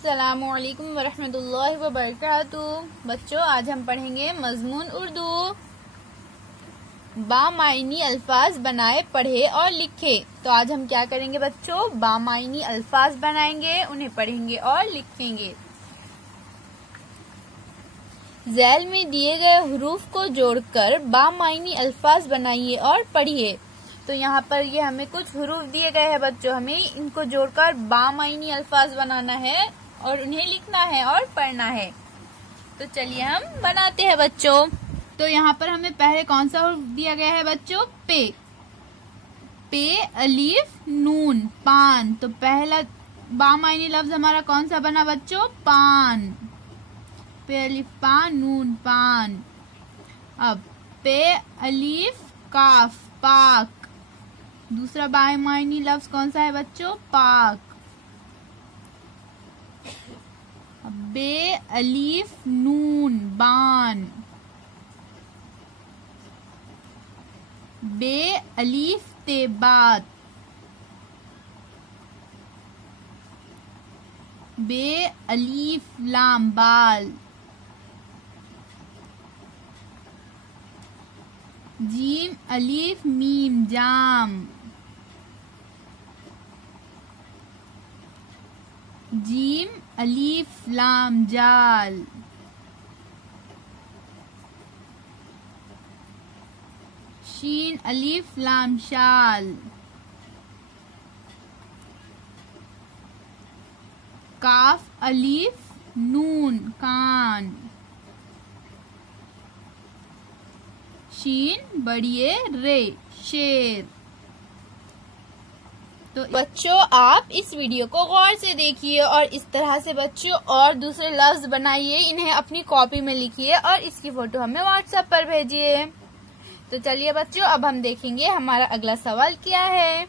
अस्सलामुअलैकुम वरहमतुल्लाहि वबरकातुहू। बच्चों, आज हम पढ़ेंगे मजमून उर्दू। बामायनी अल्फाज बनाए, पढ़े और लिखे। तो आज हम क्या करेंगे बच्चों? बामायनी अल्फाज बनाएंगे, उन्हें पढ़ेंगे और लिखेंगे। झैल में दिए गए हुरूफ को जोड़कर बामायनी अल्फाज बनाइए और पढ़िए। तो यहाँ पर ये हमें कुछ हुरूफ दिए गए हैं बच्चों, हमें इनको जोड़कर बामायनी अल्फाज बनाना है और उन्हें लिखना है और पढ़ना है। तो चलिए हम बनाते हैं बच्चों। तो यहाँ पर हमें पहले कौन सा हुरूफ दिया गया है बच्चों? पे। पे अलीफ नून पान। तो पहला बामायनी लफ्ज हमारा कौन सा बना बच्चों? पान। पे अलीफ पान नून पान। अब पे अलीफ काफ पाक। दूसरा बामायनी लफ्ज कौन सा है बच्चों? पाक। बे अलीफ नून बान। बे अलीफ ते बात। बे अलीफ लाम बाल। जीम अलीफ मीम जाम। जीम अलीफ लाम जाल। शीन अलीफ लाम शाल। काफ अलीफ नून कान। शीन बड़िए रे शेर। तो बच्चों, आप इस वीडियो को गौर से देखिए और इस तरह से बच्चों और दूसरे लफ्ज बनाइए, इन्हें अपनी कॉपी में लिखिए और इसकी फोटो हमें व्हाट्सएप पर भेजिए। तो चलिए बच्चों, अब हम देखेंगे हमारा अगला सवाल क्या है।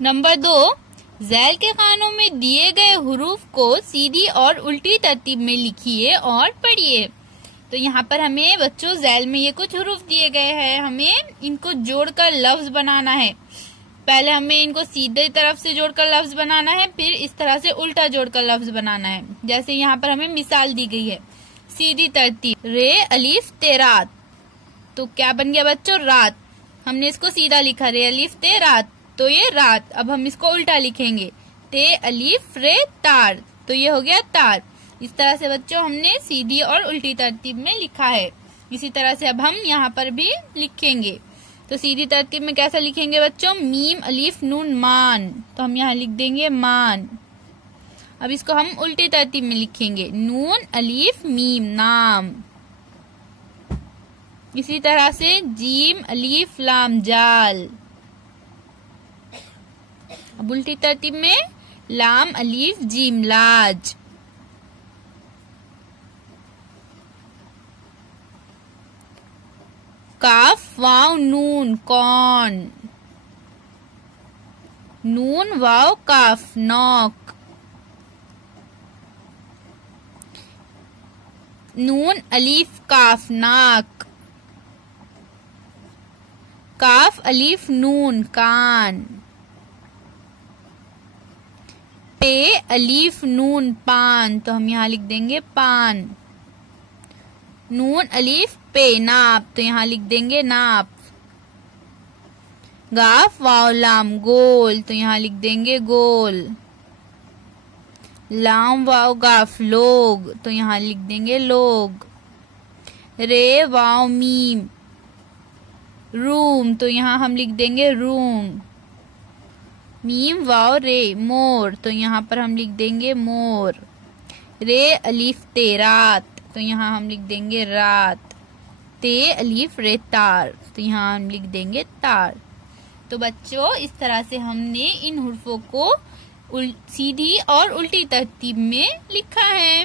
नंबर 2, झैल के खानों में दिए गए हुरूफ को सीधी और उल्टी तरतीब में लिखिए और पढ़िए। तो यहाँ पर हमें बच्चों झैल में ये कुछ हुरूफ दिए गए हैं, हमें इनको जोड़कर लफ्ज बनाना है। पहले हमें इनको सीधे तरफ से जोड़कर लफ्ज बनाना है, फिर इस तरह से उल्टा जोड़कर लफ्ज बनाना है। जैसे यहाँ पर हमें मिसाल दी गई है, सीधी तरतीब रे अलीफ ते रात। तो क्या बन गया बच्चों? रात। हमने इसको सीधा लिखा रे अलीफ ते रात, तो ये रात। अब हम इसको उल्टा लिखेंगे, ते अलीफ रे तार, तो ये हो गया तार। इस तरह से बच्चों हमने सीधी और उल्टी तरतीब में लिखा है। इसी तरह से अब हम यहाँ पर भी लिखेंगे। तो सीधी तरतीब में कैसा लिखेंगे बच्चों? मीम अलीफ नून मान, तो हम यहाँ लिख देंगे मान। अब इसको हम उल्टी तरतीब में लिखेंगे, नून अलीफ मीम नाम। इसी तरह से जीम अलीफ लाम जाल। अब उल्टी तरतीब में लाम अलीफ जीम लाज। काफ वाव नून कौन। नून वाव काफ नौक। नून अलीफ काफ नाक। काफ अलीफ नून कान। पे अलीफ नून पान, तो हम यहाँ लिख देंगे पान। नून अलीफ पे नाप, तो यहाँ लिख देंगे नाप। गाफ वाव लाम गोल, तो यहाँ लिख देंगे गोल। लाम वाव गाफ लोग, तो यहाँ लिख देंगे लोग। रे वाव मीम रूम, तो यहाँ हम लिख देंगे रूम। मीम वाव रे मोर, तो यहाँ पर हम लिख देंगे मोर। रे अलीफ ते रात, तो यहाँ हम लिख देंगे रात। ते अलीफ रे तार, तो यहाँ हम लिख देंगे तार। तो बच्चों, इस तरह से हमने इन हुर्फों को सीधी और उल्टी तरतीब में लिखा है।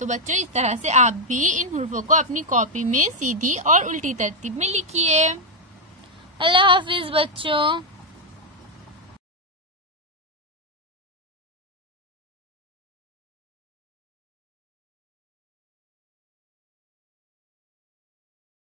तो बच्चों, इस तरह से आप भी इन हुर्फों को अपनी कॉपी में सीधी और उल्टी तरतीब में लिखिए। अल्लाह हाफिज बच्चों।